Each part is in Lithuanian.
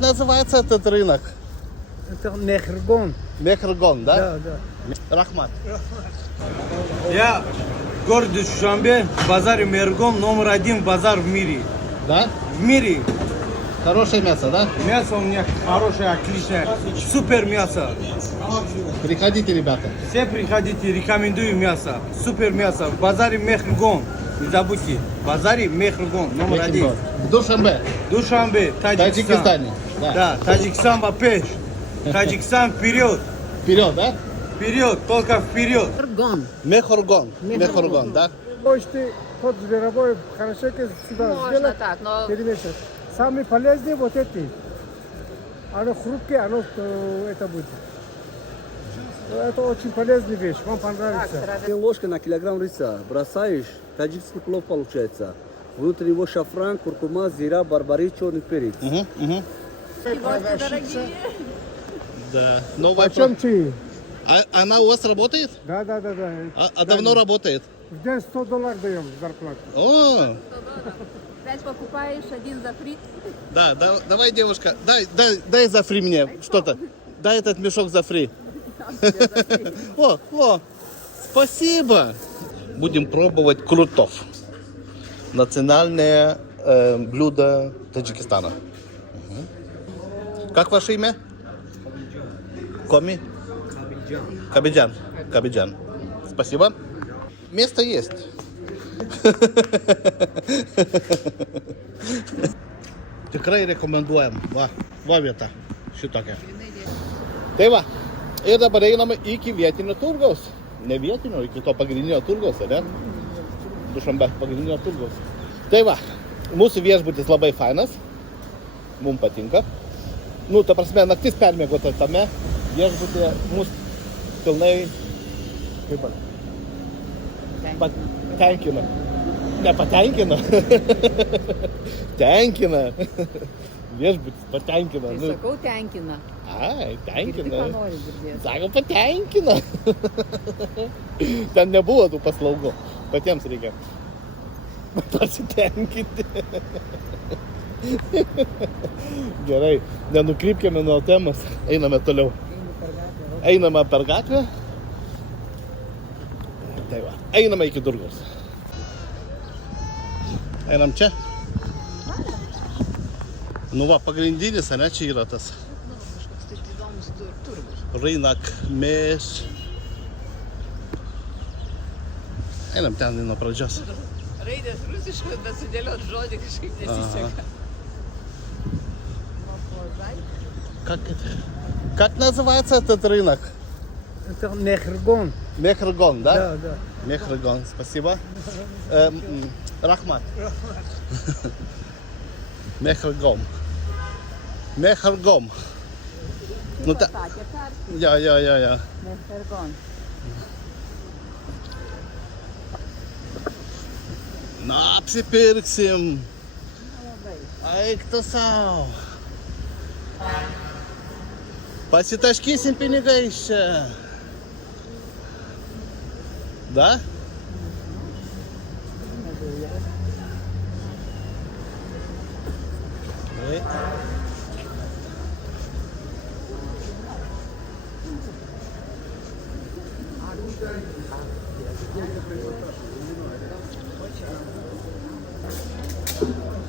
Как называется этот рынок? Это Мехргон. Мехргон, да? Да, да. Рахмат. Я город Душанбе, базар Мергон, номер один базар в мире. Да? В мире. Хорошее мясо, да? Мясо у меня хорошее, отличное. Супер мясо. Приходите, ребята. Все приходите, рекомендую мясо. Супер мясо. В базаре Мехргон. Не забудьте. В базаре Мехргон, номер один. В Душанбе. Душанбе, Таджикистан. Таджикистане. Да. Да, Таджикистан вопеш. Таджикистан вперед. Вперед, да? Вперед, только вперед. Мехргон. Мехргон. Мехргон, да? Почты, тот зверобой, хорошо, если сюда Можно сделать, так, но перемешать. Самые полезные вот эти. Оно хрупкое, оно это будет. Это очень полезная вещь, вам понравится. Ложка на килограмм риса бросаешь, таджикский плов получается. Внутри его шафран, куркума, зира, барбарис, черный перец. гости дорогие. Да. Новая Почем ты? Она у вас работает? Да. А давно работает? В день $100 даем зарплату. О, 5 покупаешь, 1 за фри. да, давай, девушка, дай за фри мне что-то. Дай этот мешок за фри. О, спасибо. Будем пробовать крутов. Национальное блюдо Таджикистана. Как ваше имя? Коми? Кабиджан. Спасибо. Место есть. Tikrai rekomenduojam. Va vieta šitokia. Tai va, ir dabar einame iki vietinio turgaus. Ne vietinio, iki to pagrindinio turgaus, ne? Dušanbe pagrindinio turgaus. Tai va, mūsų viešbutis labai fainas. Mums patinka. Nu, ta prasme, naktis permėgota tame viešbutyje. Mus pilnai kaip patenkina. Nepatenkina. Tenkina. Viešbutis patenkina. Tai sakau, tenkina. Ai, Girdi, tenkina. ką nori girdėti. Sako, patenkina. Ten nebuvo tų paslaugų. Patiems reikia pasitenkinti. Gerai, nenukrypkime nuo temos. Einame toliau. Einame per gatvę. Tai va, einame iki turgaus. Einam čia. Nu va, pagrindinis, ane, čia yra tas Kažkoks tai įdomus turgus. Rainak Meš. Einam ten nuo pradžios. Raidės rusiškos, bet sudėliot žodį kažkaip nesiseka. Как называется этот рынок? Это Мехргон. Мехргон, да? Да. Мехргон, спасибо. Рахмат. Мехргон. Ну, Pasakė perskaitai. ja. Mechirgon. Na, apsipirksim. Labai. Eik tu savo. Pasitaškysim pinigais čia. Da? Gerai.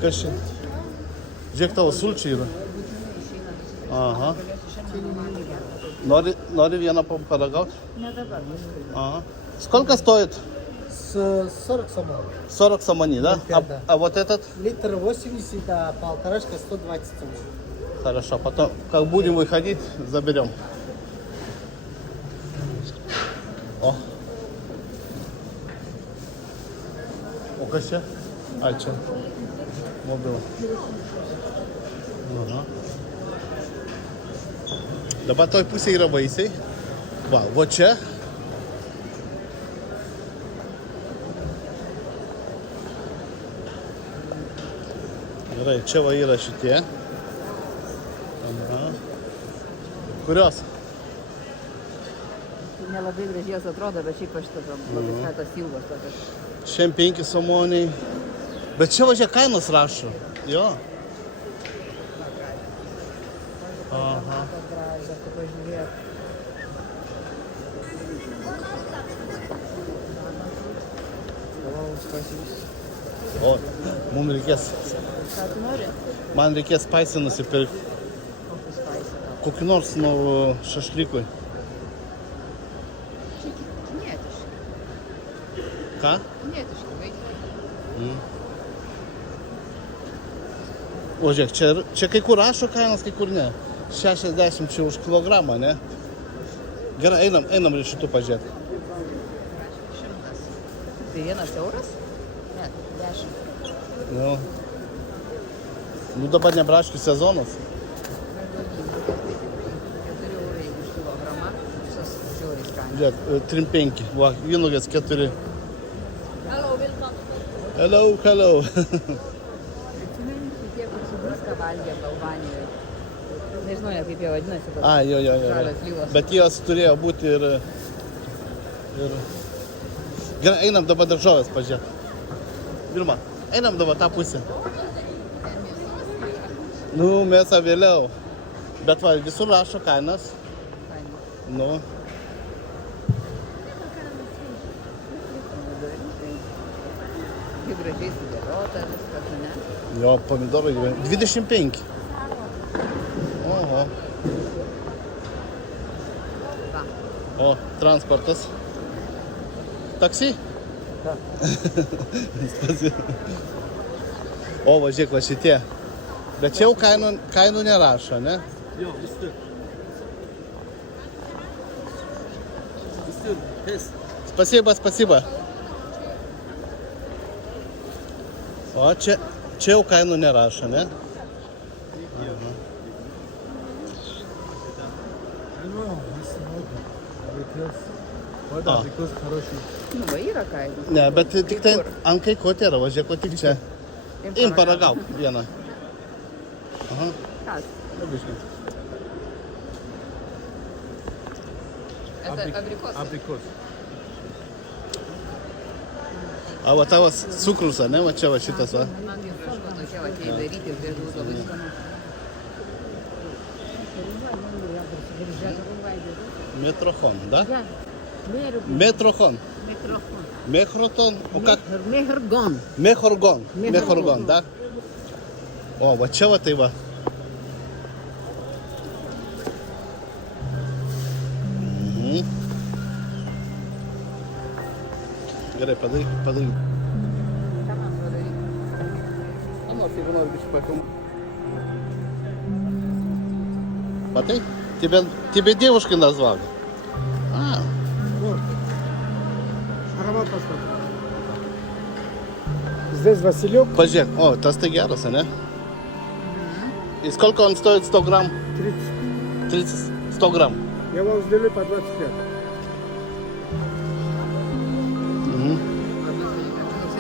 Kas čia? Žiūrėk, tavo sulčiai yra. Aha. Nori vieną paragauti? Ne dabar. Ага. Сколько стоит? 40 самов. 40 самани, да? Да. А вот этот? Литр 80, а полторашка 120 самов. Хорошо, потом, как будем выходить, заберем. О. O kas čia? Ai čia. Mobil. Aha. Dabar toj pusėje yra vaisiai. Va čia. Gerai, čia va yra šitie. Aha. Kurios? Nelabai gražiai atrodo, bet šiaip aš tada labai svetos ilgos tokios. 5 somoniai. Bet čia va čia kainos rašo. Jo. Ага. O, mums reikės, Ką tu nori? man reikės paisą nusipirkti. Kokius paisą? Kokį nors nu šašlykui. Kinietiški. Ką? Kinietiški vaikai. O žiūrėk, čia kai kur rašo kainas, kai kur ne. 60 čia už kilogramą, ne? Gerai, einam ir šitų pažiūrėti. 100. Tai 1 euras? Ne, 10. Nu. Nu dabar ne braškių sezonas. 4 eurai už kilogramą. Visas žiauriai skaniai. Žiūrėk, 3,5. Va, vynuogės 4. Hello. Tie, kur su druska valgė Albanijoje. Nežinau, net kaip jie vadinasi, bet A, jo. žalios slyvos. Bet jos turėjo būti ir... Gerai, einam dabar daržovės pažiūrėti. Vilma, einam dabar tą pusę. Nu, mėsą vėliau. Bet va, visur rašo kainas. Nu. Kaip gražiai sudėliota viskas, ne? Jo, pomidorai 25. Oho. Va. O, transportas. Taksi? O, va, žiūrėk, va šitie. Bet čia jau kainų nerašo, ne? Jo, visur. Visur, test. Spasiba. O, čia jau kainų nerašo, ne? Aha. Вода, прикус хороший. Nu, va, yra kainos. Ne, bet tik tai ant kai ko tėra, va, žiūrėk, o tik čia. Im paragauk vieną. Aha. Kas? Labai Это абрикосы. Абрикос. A, va tavas cukrus, ne? Va čia va šitas, va. Man jis kažko tokie va tie daryti, tai būtų labai skanu. Метрохон, да? Метрохон. Мехротон. Мехргон. Мехоргон, да? О, va čia va tai va. Gerai, padaryk. Ką man padaryti? Nu, nors jeigu nori biškį pafilmuoti. Matai? Тебе девушкой назвали. А, Аромат посмотри. Здесь Василек Пожди, о, tas tai geras, ne? И сколько он стоит 100 грамм? 30. 30, 100 грамм. Я вам сделаю по 25.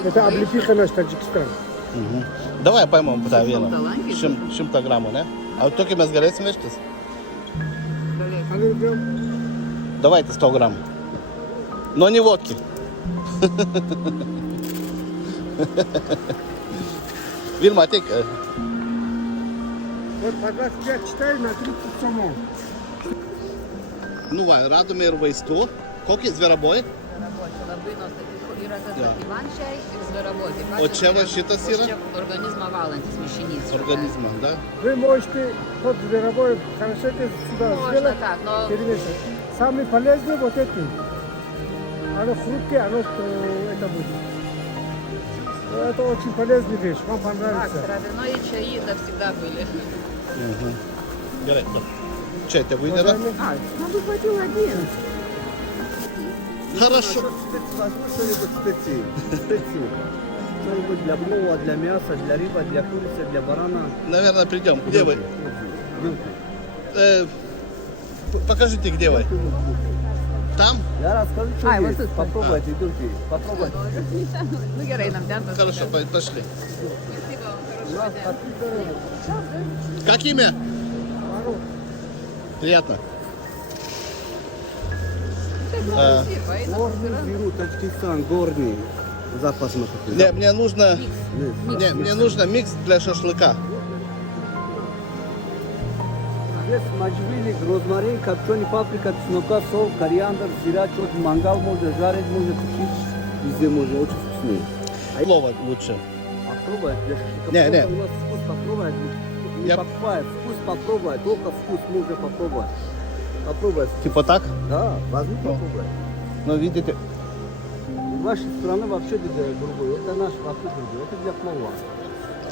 Это облепиха наш Таджикистан. Давай paimam tą vieną. Talankiai? 100 gramų, ne? A tokį mes galėsim vežtis? А ну идем. Давайте 100 грамм. Но не водки. Vilma, ateik. Вот по 25 читай на 30 сомов. Nu va, radome ir vaistų. Kokį zveraboj? Zveraboj, čia labai nuostabi. Yra tas Jo. ivančiai ir zveraboj. Taip pat O čia va yra- šitas o yra? Čia organizmą valantis mišinys. Организма, да? Вы можете под зверобой хорошо это сюда Можно сделать. так, но Перемешать. Самый полезный вот эти. Оно хрупкое, оно это будет. Это очень полезная вещь, вам так, понравится. травяной и чаи это всегда были. Gerai. Čia tėvui nėra? А, нам бы хватило один. Хорошо. Возьму что-нибудь специи. Специю. Что-нибудь для плова, для мяса, для рыбы, для курицы, для барана. Наверное, придем. Где вы? Вилки. Покажите, где вы. Там? Я расскажу, что Ай, вот есть. тут. Попробуйте, идите. Попробуйте. Ну, gerai, einam ten. Хорошо, пошли. Спасибо, хорошего дня. Как имя? Приятно. Спасибо, einam. Горный беру, Таджикистан, горный. Запас мы хотим. Не, мне нужно... Не, мне нужно микс для шашлыка. Есть можжевельник, розмарин, копченый паприка, чеснока, сол, кориандр, зира, чет, мангал можно, жарить можно, тушить. Везде можно, очень вкусные. Слово лучше. Попробуй, для шашлыка. Не, не. У нас вкус попробовать. Не Я- покупает, вкус попробуй, только вкус можно попробовать. Попробуй. Типа так? Да, возьми попробуй. Ну, видите, В вашей стране вообще другой. Это наш вообще другой. Это для плова.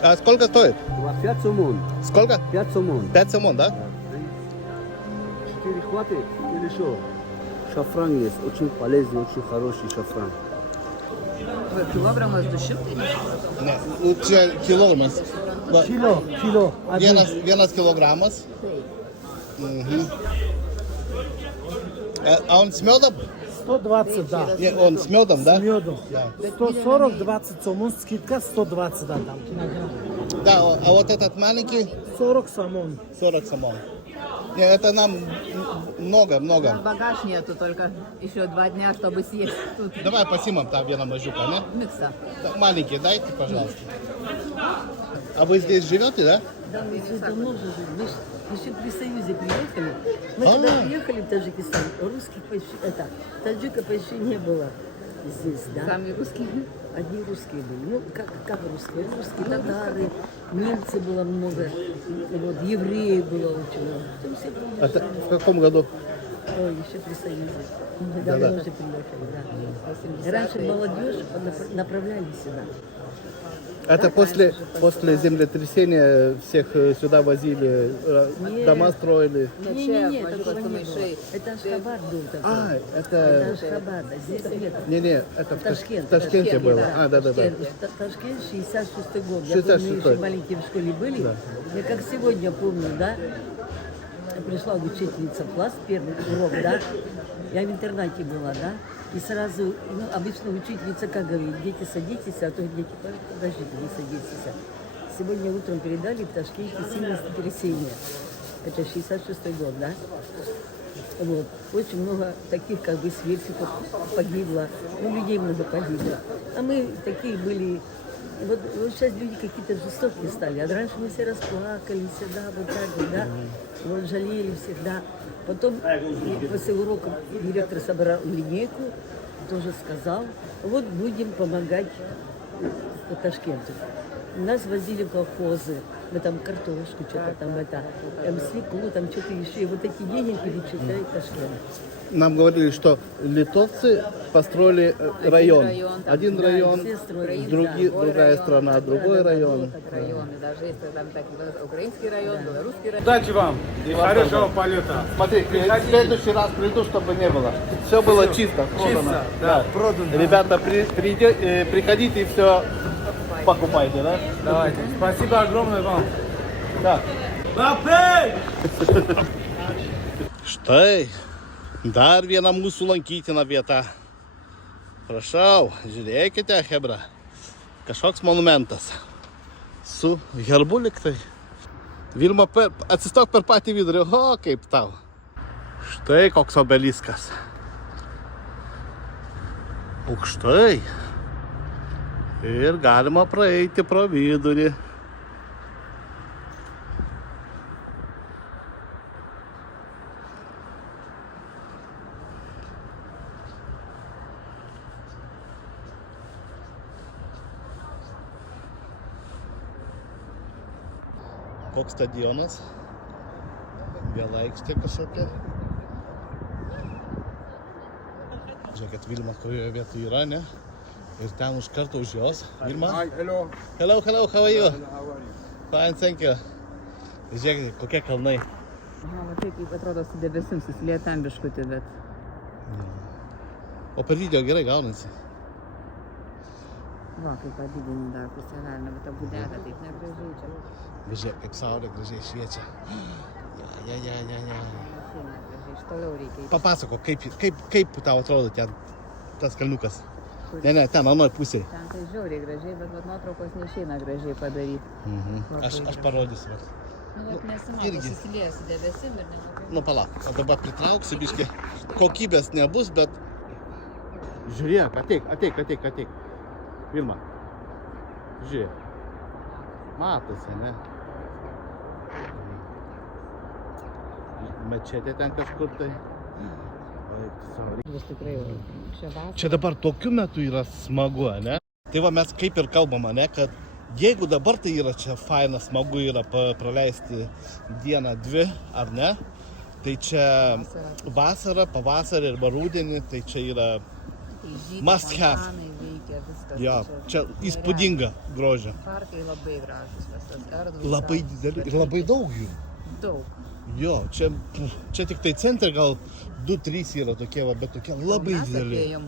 а сколько стоит? 5 сомон. Сколько? 5 сомон. 5 сомон, да? 4 хватит или что? Шафран есть. Очень полезный, очень хороший шафран. Вы килограмма с души? Ne, čia kilogramas. Va, Kilo. vienas kilogramas. Mhm. А он с медом? 120, да. Не, он с медом, да? С медом. Да. 140, 20 сомон, скидка 120, да, там килограмм. Да, а вот этот маленький 40 сомон. 40 сомон. Не, это нам много. Багаж нету, только еще 2 дня, чтобы съесть тут. Давай посимам там вена мажука, не? Микса. Да, маленький дайте, пожалуйста. А вы здесь живете, да? Да, мы здесь давно уже жили. Мы ж еще при Союзе приехали. Мы А. когда приехали в Таджикистан, русских почти, таджика почти не было здесь, да? Сами русские. Одни русские были. Ну, как русские? Русские, татары, немцы было много, вот, евреев было очень много. Там все приехали. Это в каком году? Ой, еще при Союзе. Мы Да-да. давно уже приехали, да. Раньше молодежь направляли сюда. Это после землетрясения всех сюда возили, Нет. дома строили. Не, Мажука такого не было. Сумишей. Это Ашхабад был такой. А, Это это... Ашхабад, а здесь нет. Не, это в Ташкент. Ташкенте было. да. А, да. Ташкент 66-й год. Я 66-й. помню, еще маленькие в школе были. Да. Я как сегодня помню, да, пришла учительница в класс, первый урок, да. Я в интернате была, да. И сразу, ну, обычно учительница как говорит, дети садитесь, а то дети, подождите, не садитесь. Сегодня утром передали в Ташкенте сильное землетрясение. Это 66-й год, да. Вот. Очень много таких как бы сверстников погибло, ну, людей много погибло. А мы такие были, вот сейчас люди какие-то жестокие стали, а раньше мы все расплакались, да, вот так вот, да, вот жалели всегда. Потом после урока директор собрал линейку, тоже сказал, вот будем помогать по Ташкенту. Нас возили в колхозы, мы там картошку, что-то там свеклу, там что-то еще. И вот эти деньги перечисляет Ташкент. Нам говорили, что литовцы построили район. Один Да, район, все строили, другая страна, другой район. Районы, даже если там так украинский район, белорусский район. Удачи вам и хорошего полета. Смотри, в следующий раз приду, чтобы не было. Все было чисто, продано. Чисто, да, продано. Ребята, приходите и все покупайте, да? Давайте. Спасибо огромное вам. Да. Лапей! Štai, dar viena mūsų lankytina vieta. Prašau, žiūrėkite, hebra. Kažkoks monumentas. Su herbu liktai. Vilma, atsistok per patį vidurį. O, kaip tau. Štai koks obeliskas. Aukštai. Ir galima praeiti pro vidurį. Koks stadionas, vėl aikštė kažkokia. Žiūrėkit, Vilma, kurioje vietoje yra, ne? Ir ten už karto už jos. Vilma? Hi, hello. Hello, how are you? How are you? Fine, thank you. Žiūrėkit, kokie kalnai. Aha, va taip, kaip atrodo su debesim, susilieta biškutį, bet... O per video gerai gaunasi. Va, kaip padidini dar pusę velnio, bet ta būdelė taip negražiai čia. Žiūrėk, kaip saulė gražiai šviečia. Ja. Išeina gražiai, iš toliau reikia. Papasako, kaip tau atrodo ten tas kalniukas? Ne, ten, anoj pusėje. Ten tai žiauriai gražiai, bet vat nuotraukos neišeina gražiai padaryti. Aš parodysiu. vat. Nu, vat nesimato, irgi. susilieja su debesim ir nematai. Nu, palauk, o dabar pritrauksiu, biškį. Kokybės nebus, bet... Žiūrėk, ateik. Vilma. Žiūrėk. Matosi, ne? mečetė ten kažkur tai. Eik tu sau. Vis tikrai jau čia vasara. Čia dabar tokiu metu yra smagu, ne? Tai va mes kaip ir kalbam, ne, kad jeigu dabar tai yra čia faina, smagu yra praleisti dieną, dvi, ar ne? Tai čia vasara, pavasarį arba rudenį, tai čia yra must have. Veikia, viskas. Jo, čia įspūdinga grožio. Parkai labai gražus, visas erdvus. Labai dideli ir labai daug jų. Daug. Jo, čia tik tai centre gal 2-3 yra tokie, va, bet tokie labai Mes dideli. apėjom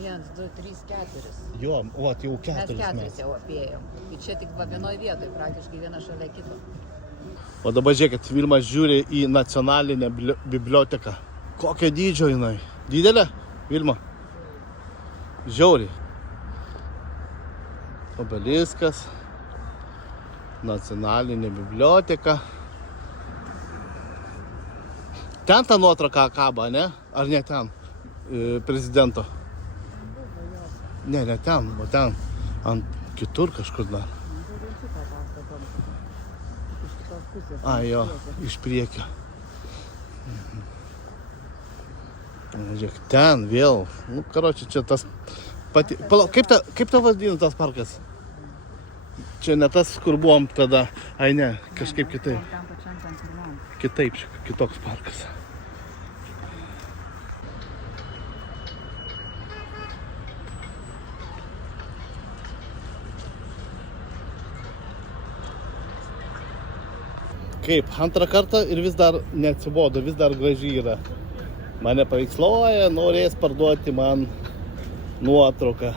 1, 2, 3, 4. Jo, o jau Mes 4 4 mes. jau apėjom. Tai čia tik va vienoj vietoj, praktiškai viena šalia kito. O dabar žiūrėkit, Vilmas žiūri į nacionalinę biblioteką. Kokio dydžio jinai? Didelė, Vilma? Žiauriai. Obeliskas. Nacionalinė biblioteka. Ten ta nuotrauka kaba, ne? Ar ne ten? Prezidento. Ne ten, o ten. Ant kitur kažkur dar. A, jo, iš priekio. Žiūrėk, ten vėl. Nu, karoči, čia tas pati... Palauk, kaip ta vadina tas parkas? Čia ne tas, kur buvom tada. Ai ne, kažkaip kitaip. Tam pačiam tam pirmam. Kitaip, kitoks parkas. Kaip, antrą kartą ir vis dar neatsibodo, vis dar graži yra. Mane paveiksluoja, norės parduoti man nuotrauką.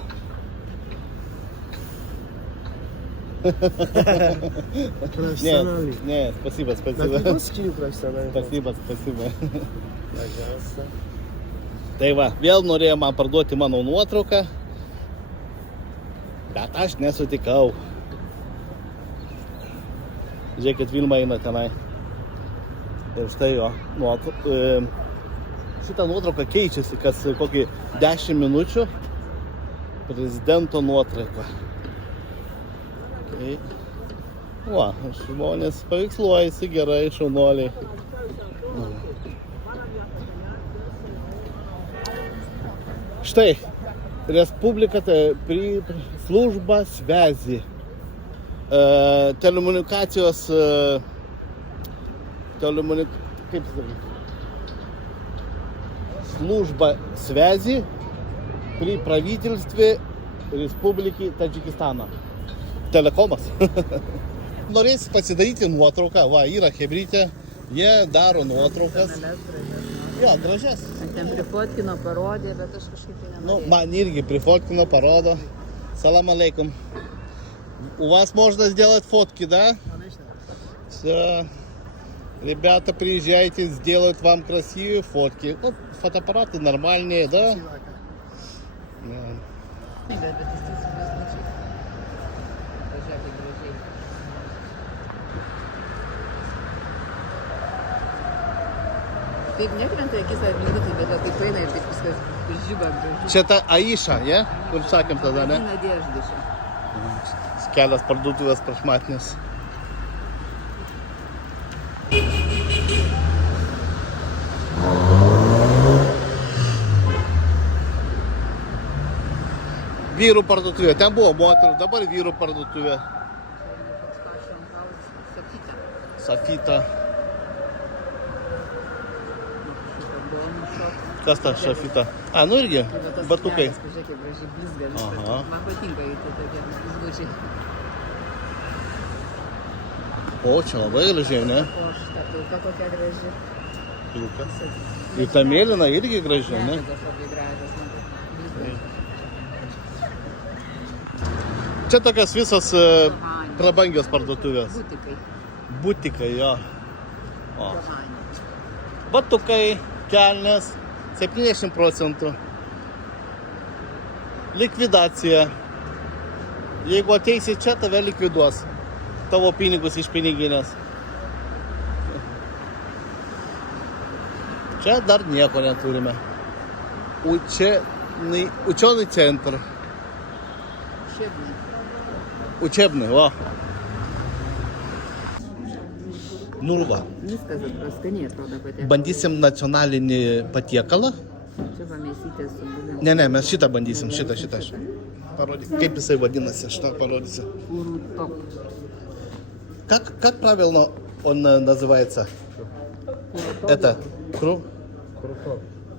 Не, спасибо. Спасибо. Tai va, vėl norėjo man parduoti mano nuotrauką, bet aš nesutikau. Žiūrėkit, Vilma eina tenai. Ir štai jo, šitą nuotrauką keičiasi, kas kokį 10 minučių. Prezidento nuotrauka. Okay. Va, žmonės paveiksluojasi gerai, šaunuoliai. Štai, Respublika, služba svezi. Telekomunikacijos, kaip sakyti, служба связи при правительстве Республики Таджикистана. Telekomas. Norės pasidaryti nuotrauką, va, yra hebrytė, jie daro nuotraukas. Jo, gražias. Ten prifotkino, parodė, bet aš kažkaip tai Ну, nenorėjau. man irgi приfoткino, parodo. Салам алейкум. У вас можно сделать фотки, да? Все. Ребята, приезжайте, сделают вам красивые фотки. Ну, фотоаппараты нормальные, да? Да. Bet jis tiesiog nesmačiai. Pažiūrėk, kaip gražiai. Taip nekrenta akis ar minutį, bet taip eina ir taip viskas žiba gražiai. Čia ta Aisha, ja? Kur sakėm tada, ne? Надежда čia. Kelias parduotuvės prašmatnės. Vyrų parduotuvė. Ten buvo moterų, dabar vyrų parduotuvė. Safita. Kas ta Safita? A, nu irgi, batukai. Pažiūrėk, kaip gražiai blizga. Aha. Man patinka eiti tokie blizgučiai. O, čia labai gražiai, ne? O šitą pilka kokia graži. Pilka. Ir ta mėlyna irgi graži, ne? Medžiagos labai gražios. Man blizga. Čia tokios visos prabangios parduotuvės. Butikai. Butikai, jo. O. Gavanė. Batukai, kelnės, 70%. Likvidacija. Jeigu ateisi čia, tave likviduos. Tavo pinigus iš piniginės. Čia dar nieko neturime. Ученый центр. Šibnai. Учебный, во. Nu va. Viskas atraskaniai atrodo patiekalai. Bandysim nacionalinį patiekalą. Čia va mėsytė su bulvėm. Ne, mes šitą bandysim, šitą. Parodyk, kaip jisai vadinasi, aš tą parodysiu. Курутоп. Как правильно он называется? Это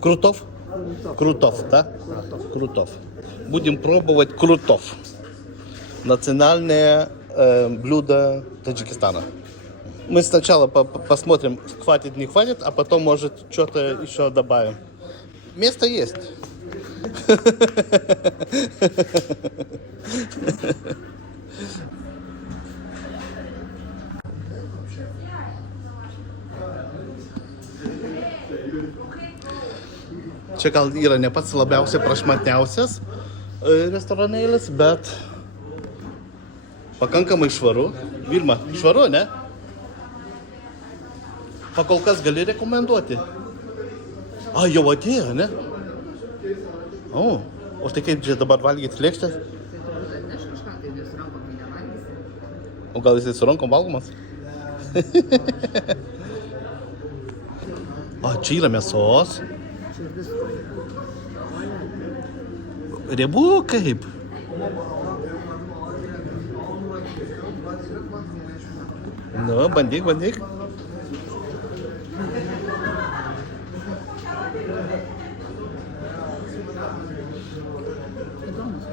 Крутов? Крутов, да? Крутов. Будем пробовать крутов. Национальное блюдо Таджикистана. Мы сначала посмотрим, хватит, не хватит, а потом, может, что-то еще добавим. Место есть. Čia gal yra ne pats labiausiai prašmatniausias restoranėlis, bet pakankamai švaru. Vilma, švaru, ne? Pakol kas gali rekomenduoti. A, jau atėjo, ne? O tai kaip čia dabar valgyti lėkštę? Tai turbūt atneš kažką, tai nes rankom tai nevalgysi. O gal jisai su rankom valgomas? O, čia yra mėsos. Čia visko. Riebu kaip? Nu, bandyk. Įdomus.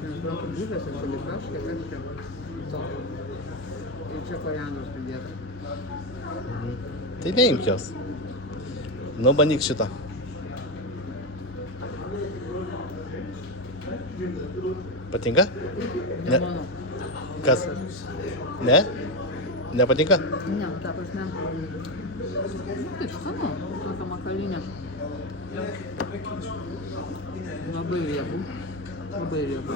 Nežinau, kaip žuvės ir šalikaškai, kas čia. Ir čia koriandras pridėta. Tai neimk jos. Nu, bandyk šitą. Patinka? Ne. Mano. Kas? Ne? Nepatinka? Ne, ta prasme. Taip, skanu, tokia makalinė. Labai riebu. Labai riebu.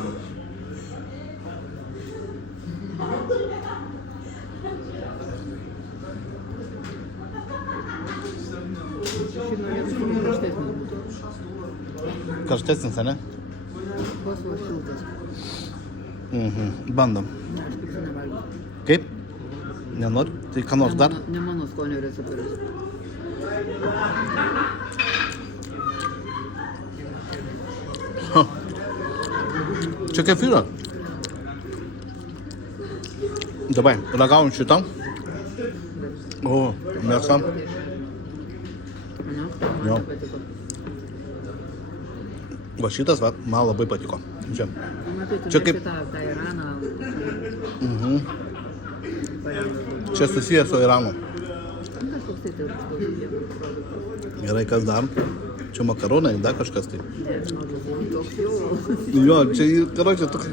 Šiaip norėtųsi, kad karštesnis būtų. Karštesnis, ne? Vos šiltas. Bandom. Ne, aš piksų nevalgiau. Kaip? Nenori? Tai ką nors dar? Ne mano skonio receptorius. Čia kefyra. Давай, ragaujam šitą. O, mėsa. Ne? Jo. Man patiko. Va šitas, va, man labai patiko. Čia. Matai, tu Čia kaip- mėgsti tą Iraną. Čia susijęs su Iranu. Kažkoks tai rūgštus produktas. Gerai, kas dar? Čia makaronai, dar kažkas tai. Nežinau, toks jau. Jo, čia, karočią, toks.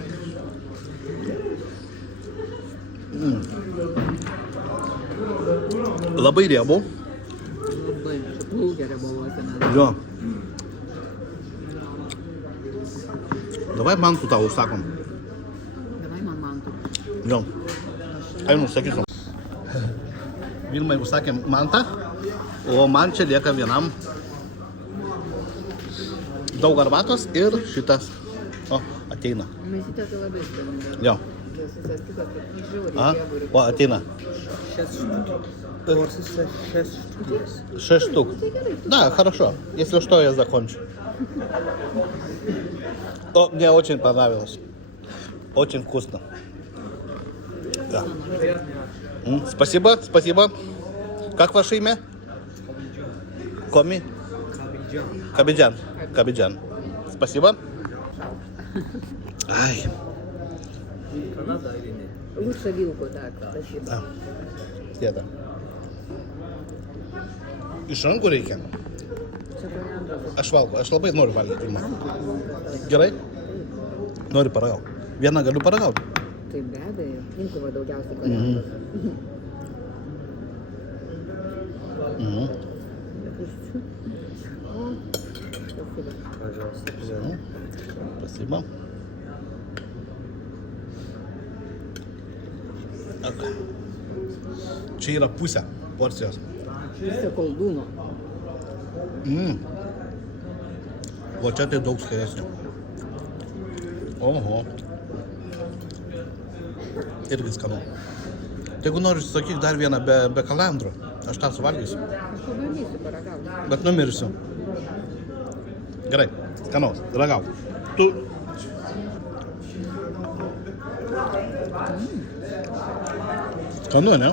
Labai riebu. Labai, čia plūkė riebaluose. Jo. Davai mantų tau užsakom. Davai man mantų. Jo. Einu, sakysiu. Vilmai užsakėm mantą, o man čia lieka vienam daug arbatos ir šitas. O, ateina. Mėsytė tai labai skoninga. Jo. Visas kitas, kad žiauriai А? riebų ir... О, Атина. 6 штук. Да, хорошо. Если что, я закончу. О, мне очень понравилось. Очень вкусно. Да. Спасибо, спасибо. Как ваше имя? Коми? Кабиджан. Кабиджан. Спасибо. Ай. Лучше вилку, так, спасибо. А, где-то. Iš rankų reikia. Čia koriandras. Aš valgau, aš labai noriu valgyti. Gerai? Noriu paragauti. Vieną galiu paragauti. Tai be abejo, inkuva daugiausiai koriandras. Спасибо. Спасибо. Так. Čia yra pusė porcijos. Pusė koldūno. O čia tai daug skanesnio. Oho. Irgi skanu. Tai jeigu noriu sakyk dar vieną be kalandro, aš tą suvalgysiu. Aš pabandysiu paragauti. Bet numirsiu. Gerai, skanaus, ragauk. Tu... Skanu, ne?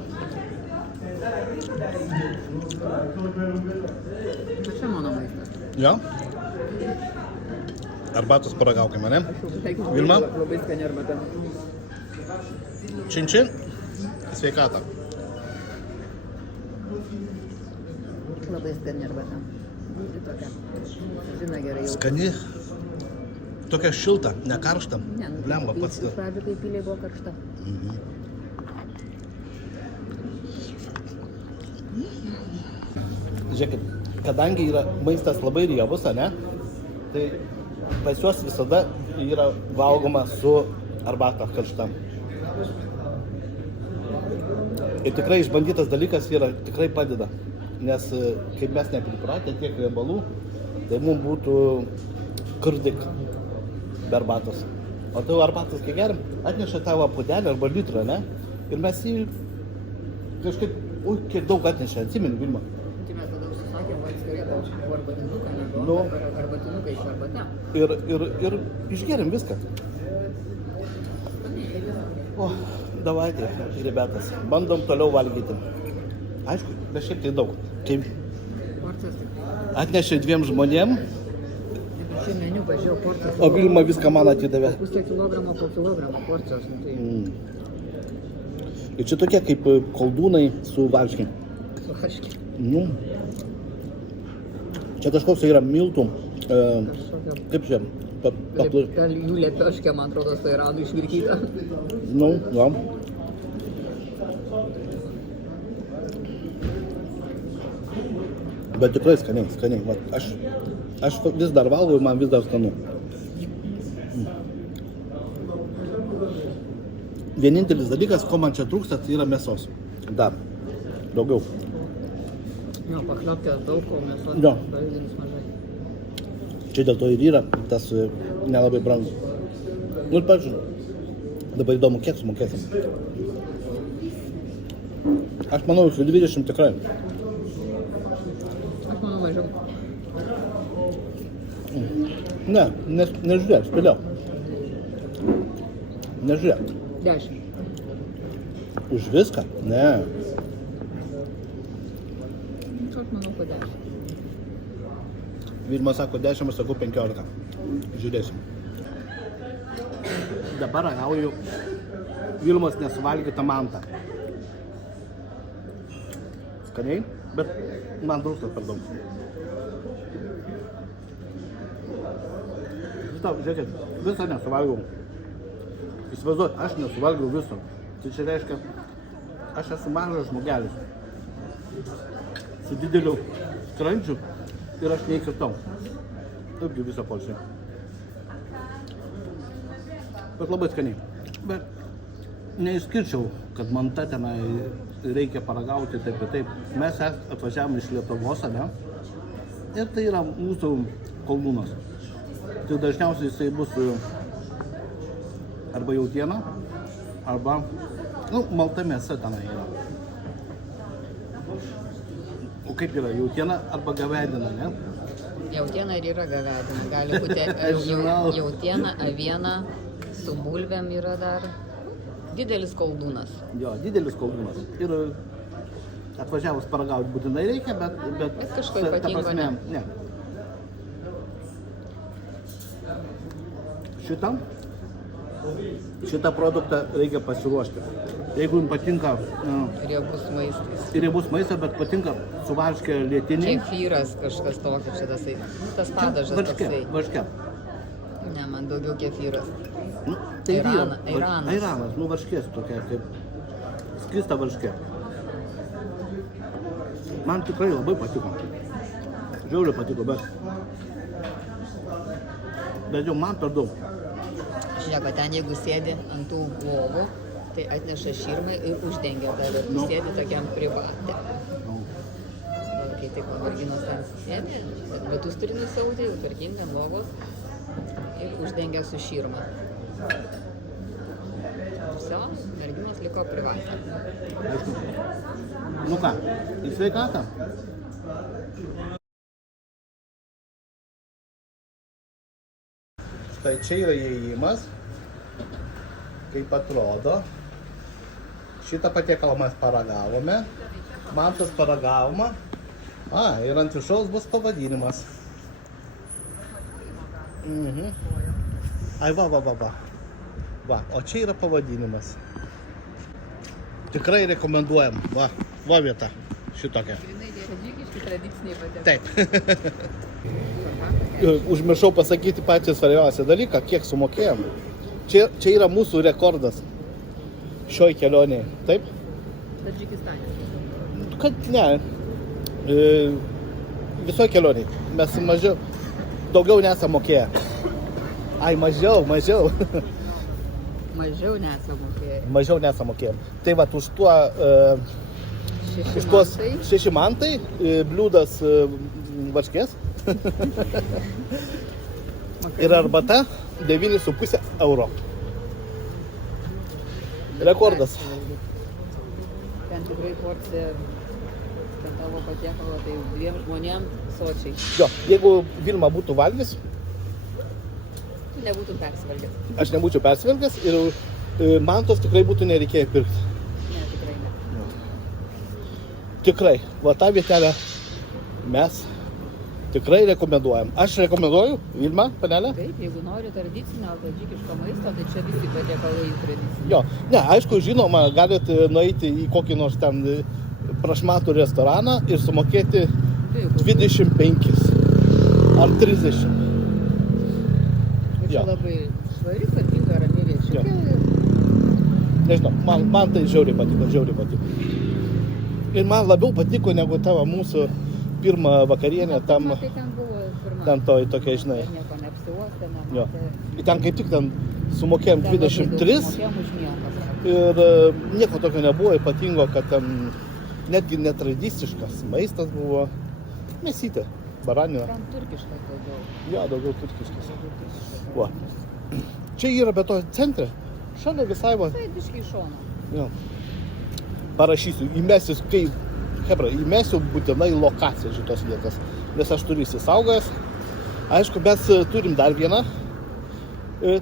Čia mano maistas. Jo? Arbatos paragaukime, ne? Aš jau beveik Vilma? labai skani arbata. Čin. Sveikatą. Labai skani arbata. Ir tokia. Žina gerai jau. Skani. Tokia šilta, ne karšta. Ne, nu, Blemba tai pats. iš pradžių kai piliai buvo karšta. Žiūrėkit, kadangi yra maistas labai riebus, ne? Tai pas juos visada yra valgoma su arbata karšta. Ir tikrai išbandytas dalykas yra, tikrai padeda. Nes kaip mes nepripratę tiek riebalų, tai mums būtų kurdik be arbatos. O tai arbatos, kai gerim, atneša tavo puodelį arba litrą, ne? Ir mes jį kažkaip, kiek daug atneša, atsimeni, Vilma. Tai mes tada užsisakėm atskirai arbatinuką, negu Nu. arbatinuką iš arbata. Ir išgerim viską. O, davайте, rebetas, bandom toliau valgyti. Aišku, bet šiaip tai daug. Kaip Porcijas tik. atnešė 2 žmonėm, Čia meniu pažiūrėjau porcijas. o Vilma viską man atidavė. Pusė kilogramo po kilogramo porcijos. Nu, tai Ir čia tokie kaip koldūnai su varškėm. suhaškiai. Nu. Čia kažkoks yra miltų. Kažkokia. Kaip čia? Jų lepioškė, man atrodo, su Iranu išmirkyta. Nu, ja. Bet tikrai skaniai. Vat, aš vis dar valgau, man vis dar skanu. Vienintelis dalykas, ko man čia trūksta, tai yra mėsos. Dar. Daugiau. Jo, paklapkės daug, o mėsos Jo. palyginus mažai. Čia dėl to ir yra tas nelabai brangu. Nu ir pažiūrėjau. Dabar įdomu, kiek sumokėsim. Aš manau, su 20 tikrai. Aš manau mažiau. Ne, nežiūrėk, spėliau. Nežiūrėk. 10. Už viską? Ne. Čia aš manau, kad 10. Vilma sako 10, aš sakau 15. Žiūrėsim. Dabar ragauju Vilmos nesuvalgytą mantą. Skaniai, bet man trūksta per daug. Žiūrėkit, visą nesuvalgiau. Įsivaizduoju, aš nesuvalgiau viso. Tai čia reiškia, aš esu mažas žmogelis. Su dideliu skrandžiu ir aš neįkirtau. Taipgi visą porciją. Bet labai skaniai. Bet neišskirčiau, kad manta tenai reikia paragauti taip ir taip. Mes atvažiavom iš Lietuvos, ne? Ir tai yra mūsų koldūnas. Tai dažniausiai jisai bus arba jautiena, arba, malta mėsa tenai yra. O kaip yra, jautiena arba gavedina, ne? Jautiena ir yra gavedina. Gali būti jautiena, aviena, su bulvėm yra dar. Didelis koldūnas. Jo, didelis koldūnas. Ir atvažiavus paragauti būtinai reikia, bet kažko ta ypatingo prasme, ne. Šitą produktą reikia pasiruošti. Jeigu jums patinka Riebus maistas. riebus maistas, bet patinka su varške lietinė. Kefyras kažkas tokio čia tasai. Tas padažas toksai. Varške. Ne, man daugiau kefyras. Nu, tai Airanas. Airanas, varškės tokia, kaip skista varškė. Man tikrai labai patiko. Žiauriai patiko, bet jau man per daug. Žiūrėk, ten jeigu sėdi ant tų lovų, tai atneša širmai ir uždengia tave. Tu sėdi tokiam private. Kai tik merginos ten sėdi, bet tu turi nusiauti, tvarkingai ant lovos ir uždengia su širma. Все, merginos liko privatą. Nu ką, į sveikatą? Štai čia yra įėjimas, kaip atrodo. Šitą patiekalą mes paragavome, Mantas paragavome. Ir ant viršaus bus pavadinimas. Ai, va. Va, o čia yra pavadinimas. Tikrai rekomenduojam. Va vieta šitokia. Tadžikiški tradiciniai patiekalai. Taip. Užmiršau pasakyti patį svarbiausią dalyką, kiek sumokėjom. Čia yra mūsų rekordas šioj kelionėje. Taip? Tadžikistane. Kad ne. Visoj kelionėje. Mes daugiau nesam mokėję. Ai, mažiau. Mažiau nesam mokėję. Mažiau nesam mokėję. Tai va, už tuos 6 mantai, bliūdas varškės ir arbata 9,5 euro. Rekordas. Ten tikrai porcija, ten tavo patiekalo, tai 2 žmonėm sočiai. Jo, jeigu Vilma būtų valgęs, Tu nebūtum persivalgęs. aš nebūčiau persivalgęs ir man tos tikrai būtų nereikėję pirkti. Ne, tikrai ne. Tikrai, va tą vietelę mes tikrai rekomenduojam. Aš rekomenduoju, Vilma, panelė. Taip, jeigu nori tradicinio tadžikiško maisto, tai čia visi patiekalai tradiciniai. Jo, ne, aišku, žinoma, galit nueiti į kokį nors ten prašmatų restoraną ir sumokėti 25 ar 30. Bet čia Jo. labai švari, tvarkinga, rami viešikė. Nežinau, man tai žiauriai patiko. Ir man labiau patiko negu tavo mūsų pirmą vakarienę tam, Tai ten buvo pirma. ten toj tokia, žinai. Nieko neapsiuostė, Jo. nematė. Ten kaip tik ten sumokėjom Ten labai daug 23 sumokėjom už nieką. ir nieko tokio nebuvo ypatingo, kad ten netgi netradiciškas maistas buvo. Mėsytė, baraninė. Ten turkiškas daugiau. Jo, daugiau turkiškas. Va. Čia yra be to centre. Šalia visai va. Tai biškai iš šono. Jo. Parašysiu, įmesiu būtinai lokaciją šitos vietos, nes aš turiu įsisaugojęs. Aišku, mes turim dar vieną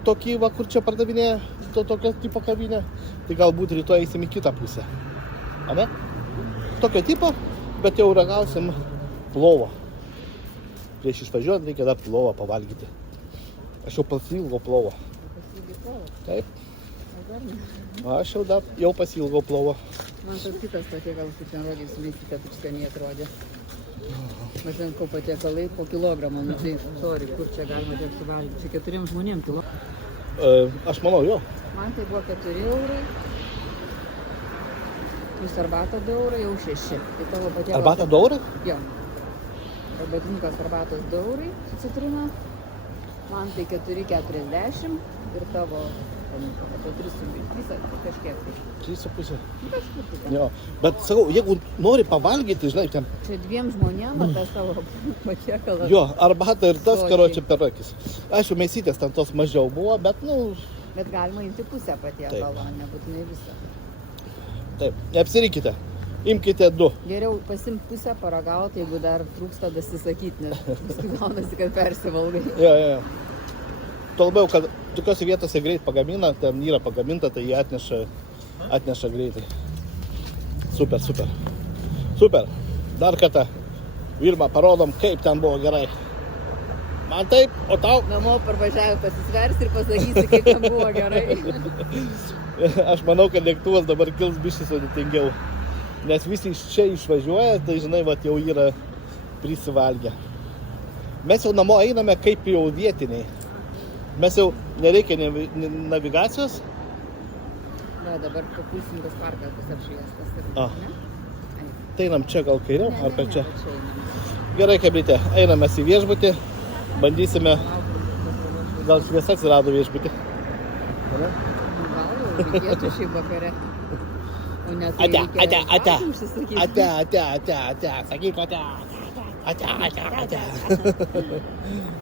tokį, va, kur čia pardavinėja tokio tipo kavinę, tai galbūt rytoj eisim į kitą pusę. Ane? Tokio tipo, bet jau ragausim plovą. Prieš išvažiuojant reikia dar plovą pavalgyti. Aš jau pasiilgau plovo. Pasiilgai plovo. Taip, Ar dar ne? aš jau pasiilgau plovo. Man tas kitas patiekalas, kaip ten rodys, mėsytė, kaip skaniai atrodė. Aš ten ko patiekalai po kilogramą, nu tai, sorry, kur čia galima tiek suvalgyti. Čia 4 žmonėm kilo. Aš manau, jo. Man tai buvo 4 eurai. Plus arbata 2 eurai, jau 6. Tai tavo patiekalas... Arbata 2 eurai? Jo. Arbatininkas arbatos 2 eurai su citrina. Man tai 4,40 ir tavo apie 3,3 kažkiek tai. 3,5. Kažkur tai ten. Jo. Bet sakau, jeigu nori pavalgyti, žinai, ten... Čia 2 žmonėm, va, tas tavo patiekalas. Jo, arbata ir tas, Sočiai. karočią per akis. Aišku, mėsytės ten tos mažiau buvo, bet, nu, Bet galima imti pusę patiekalo, nebūtinai visą. taip, neapsirikite. Imkite 2. Geriau pasimti pusę, paragauti, jeigu dar trūksta dasisakyti, nes paskui gaunasi, kad persivalgai. Jo. Tuo labiau, kad tokiose vietose greit pagamina, ten yra pagaminta, tai jie atneša greitai. Super. Dar kartą, Vilma, parodom, kaip ten buvo gerai. Man taip, o tau? Namo parvažiavę pasisversi ir pasakysi, kaip ten buvo gerai. Aš manau, kad lėktuvas dabar kils biškai sudėtingiau. Nes visi iš čia išvažiuoja, tai žinai, va, jau yra prisivalgę. Mes jau namo einame kaip jau vietiniai. Mes jau nereikia navigacijos. Va, dabar papulsim tas parkas bus apšviestas. A. Tai einam čia gal kairiau, ar per čia? Čia einam. Gerai, kablytė, einame į viešbutį. Bandysime, gal šviesa atsirado viešbutį. Gal jau reikėtų šį vakarę. O ne tai Ate. reikia užsisakyti. Ate. Sakyk, ate.